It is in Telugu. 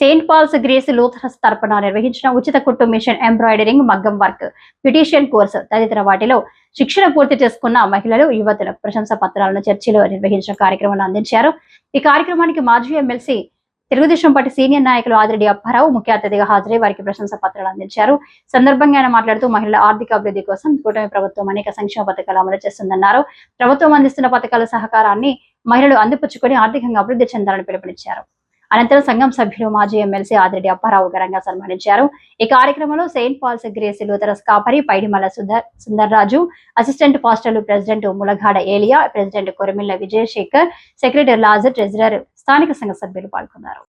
సెయింట్ పాల్స్ గ్రేస్ లూథరన్స్ తరపున నిర్వహించిన ఉచిత కుట్టు మిషన్ ఎంబ్రాయిడరింగ్ మగ్గం వర్క్ బ్యూటీషియన్ కోర్సు తదితర వాటిలో శిక్షణ పూర్తి చేసుకున్న మహిళలు యువతులకు ప్రశంసా పత్రాలను చర్చిలో నిర్వహించిన కార్యక్రమాన్ని అందించారు. ఈ కార్యక్రమానికి మాజీ ఎమ్మెల్సీ తెలుగుదేశం పార్టీ సీనియర్ నాయకులు ఆదిరెడ్డి అప్పారావు ముఖ్య అతిథిగా హాజరై వారికి ప్రశంసా పత్రాలు అందించారు. సందర్భంగా ఆయన మాట్లాడుతూ మహిళల ఆర్థిక అభివృద్ధి కోసం కూటమి ప్రభుత్వం అనేక సంక్షేమ పథకాలు అమలు చేస్తుందన్నారు. ప్రభుత్వం అందిస్తున్న పథకాల సహకారాన్ని మహిళలు అందిపుచ్చుకొని ఆర్థికంగా అభివృద్ధి చెందాలని పిలుపునిచ్చారు. అనంతరం సంఘం సభ్యులు మాజీ ఎమ్మెల్సీ ఆదిరెడ్డి అప్పారావు ఘనంగా సన్మానించారు. ఈ కార్యక్రమంలో సెయింట్ పాల్స్ గ్రేస్ లూథరన్స్ కాపరి పైడిమల్ల సుందర్రాజు, అసిస్టెంట్ పాస్టర్లు president Mulagada Eliya, president Koramilla Vijayasekhar, secretary Lazar, treasurer, స్థానిక సంఘ సభ్యులు పాల్గొన్నారు.